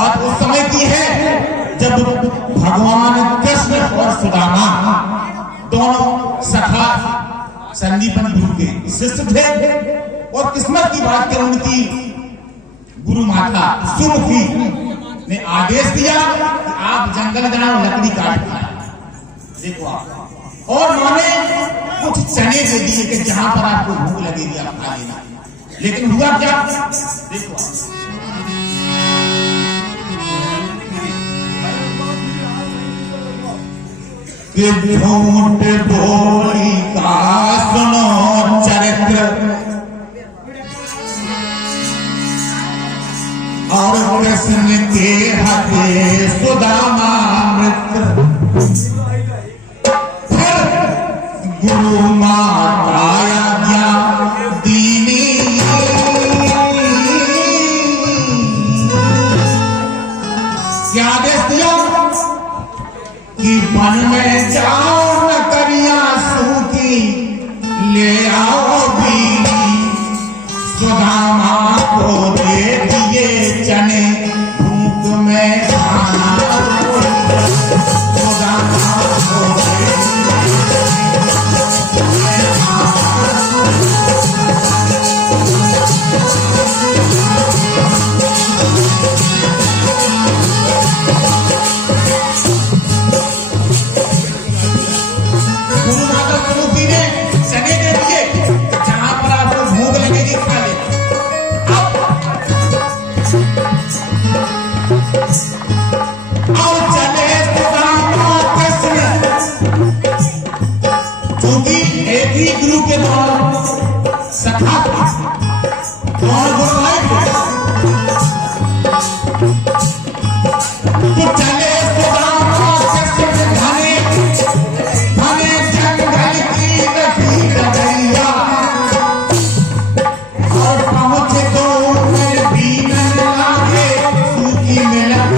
बात उस समय की है जब भगवान कृष्ण और सुदामा दोनों सखा संदीपन गुरु के शिष्य थे। और किस्मत की बात करें, उनकी गुरु माता सुमुखी ने आदेश दिया कि आप जंगल जाओ, लकड़ी काट कर देखो आप, और उन्होंने कुछ चने दे दिए कि जहां पर आपको भूख लगेगी आप खा लेना। लेकिन हुआ क्या, देखो आप, कि झूठ बोली का सुनो चरित्र, और कृष्ण के हथे सुदामा मित्र। फिर गुरु माता आज्ञा दीनी, क्या आदेश दिया कि वन में जाओ, न करिया सूखी ले आओ बीनी। सुदामा को दे दिए चने, भूख में खाना सुदामा को दे गुरु के द्वारा सखा और तो चले सुदामा कृष्ण घने घने जंगल की रखी डगरिया, और पहुंचे तो उनमें बीनन लागे सूखी मिलन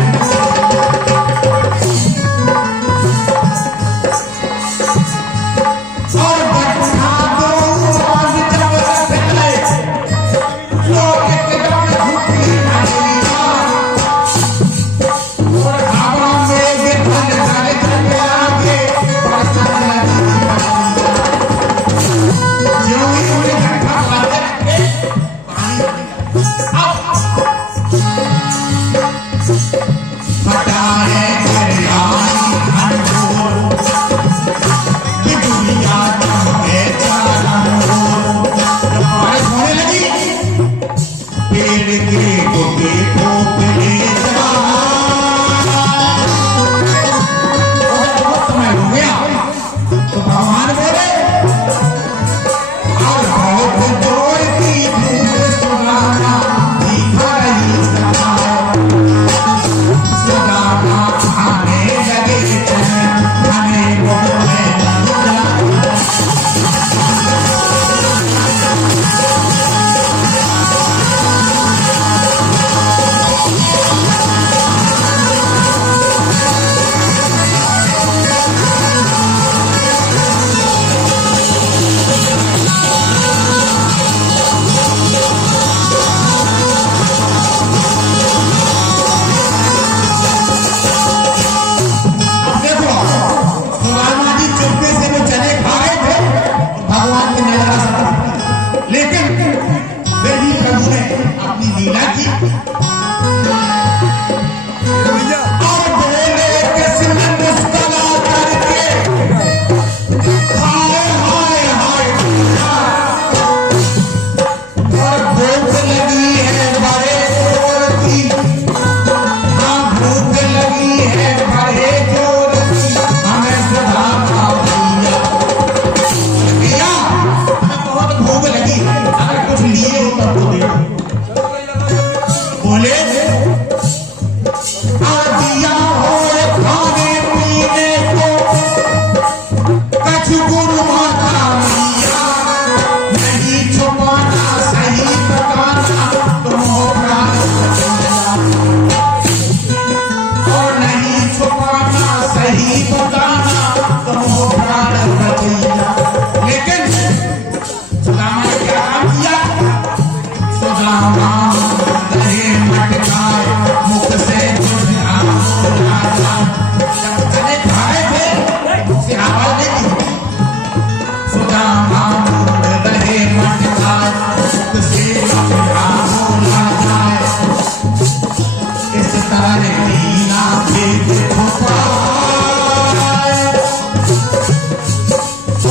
कर दीना भेद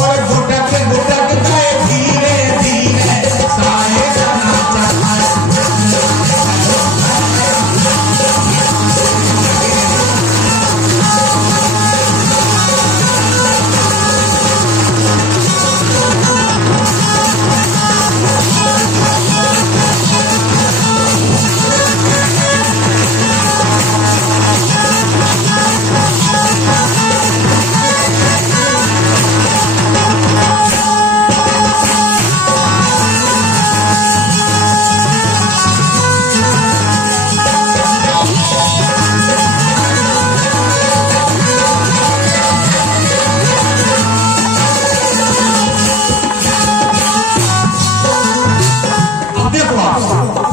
और घुटक घुटक गए धीरे धीरे साए सना चढ़ाए।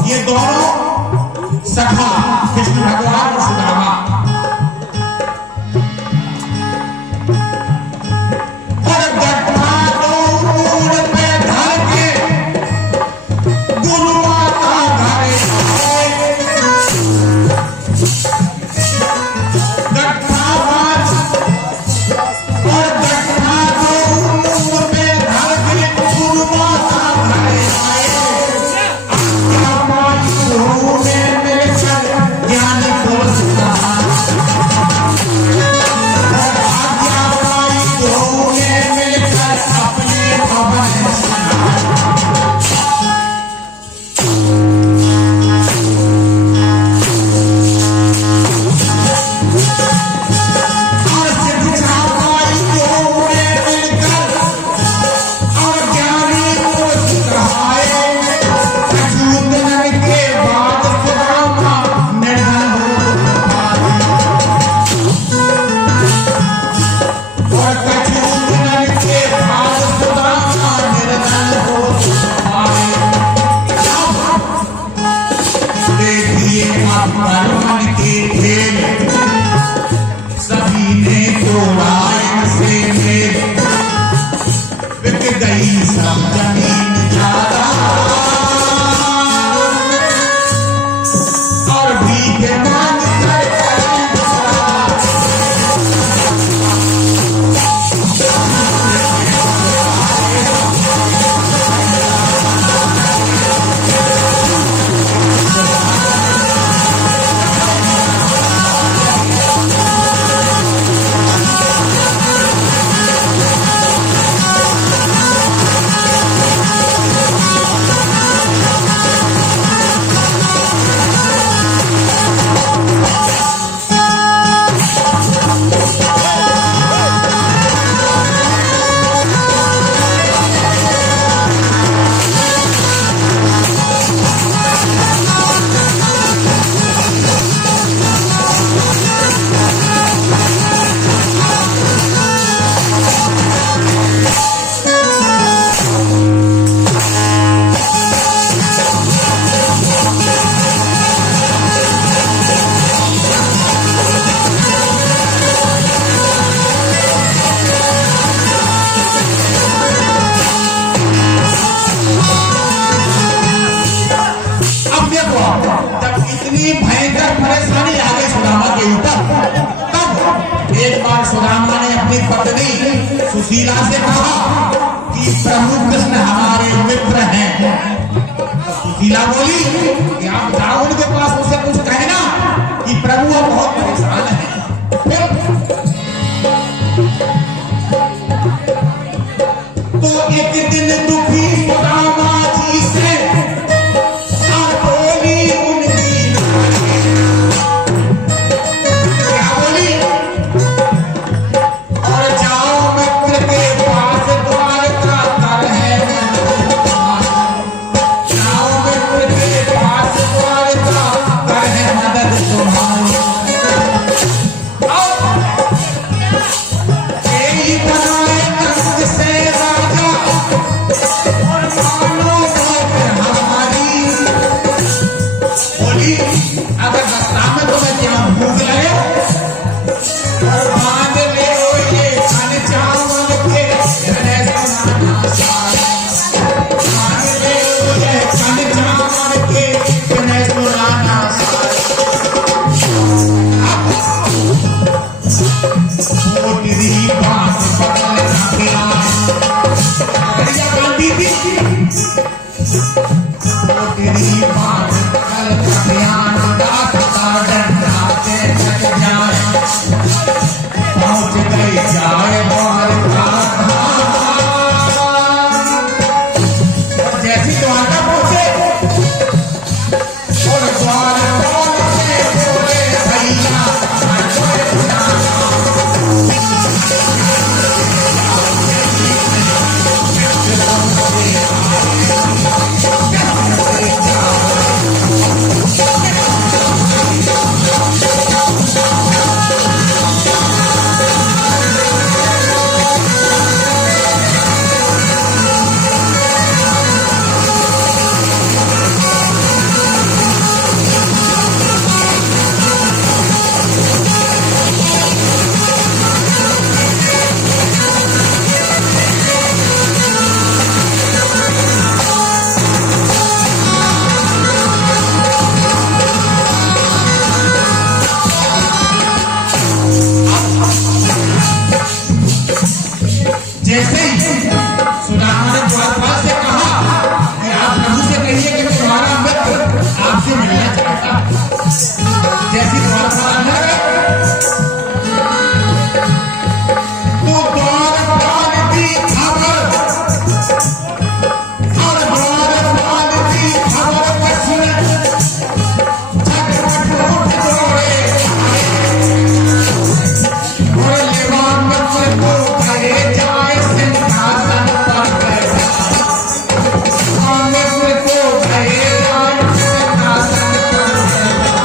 ये दोनों सखा कृष्ण भगवान और सुदामा और गड्ढा दूर पे धर के गुरु माता घरे आए। गड्ढा और गड्ढा दूर पे धर के गुरु माता घरे आए। ज्ञान को अपने भवन सभी ने तोड़ा से बिक गई सब जमीन ज्यादा और भीख मांग भयंकर परेशानी आ गई सुदामा के ऊपर। तब एक बार सुदामा ने अपनी पत्नी सुशीला से कहा कि प्रभु कृष्ण हमारे मित्र हैं। तो सुशीला बोली कि आप जाओ उनके पास, उनसे कुछ कहना कि प्रभु वो बहुत परेशान है। तो एक दिन दुखी सुदामा जी से मदद पहुंच गए जाए द्वार का। जैसी द्वारका पहुंचे और द्वार से बोले भैया जैसे ही सुदामा ने द्वारपाल से कहा कि आप प्रभु से कहिए कि तुम्हारा मित्र आपसे मिलना चाहता है। जैसी द्वारपाल अंदर गए तो द्वारपाल की खबर और द्वारपाल की खबर पर सुने झटपट उठ दौड़े और लेवान मित्र को कहे जाए सिंहासन पर बैठा। मित्र को कहे जाए सिंहासन पर बैठा।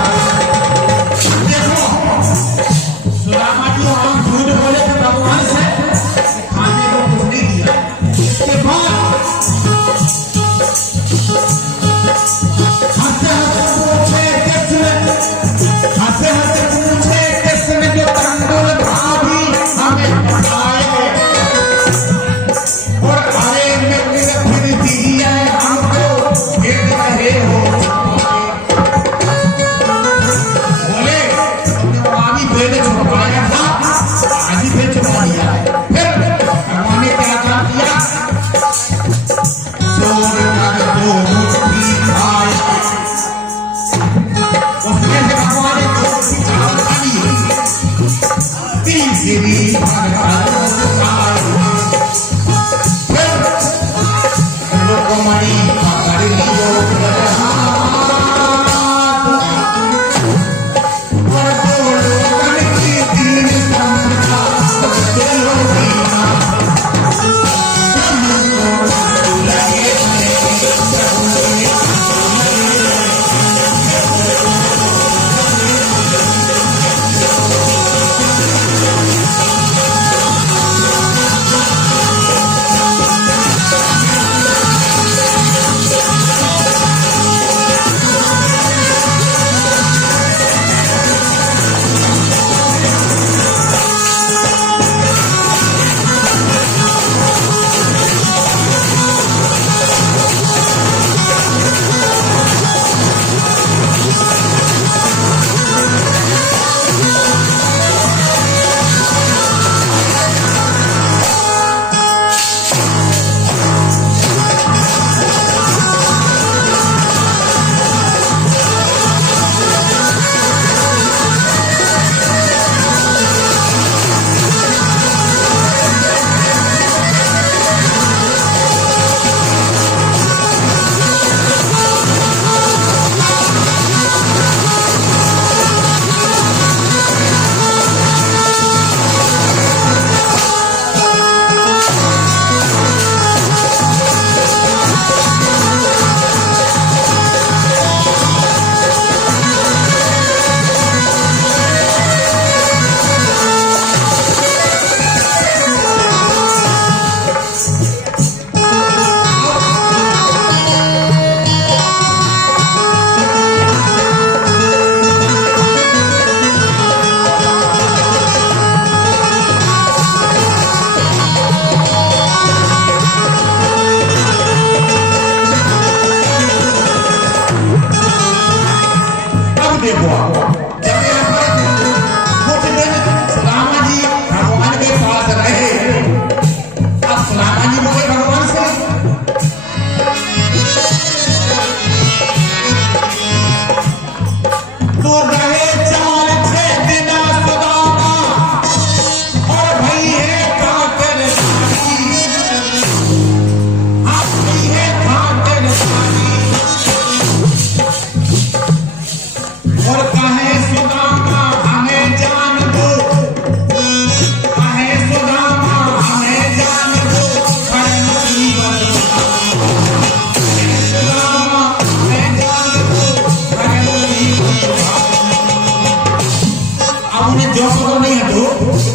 हमने जो सो नहीं हटो,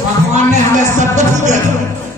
भगवान ने हमें सब कुछ दे दो।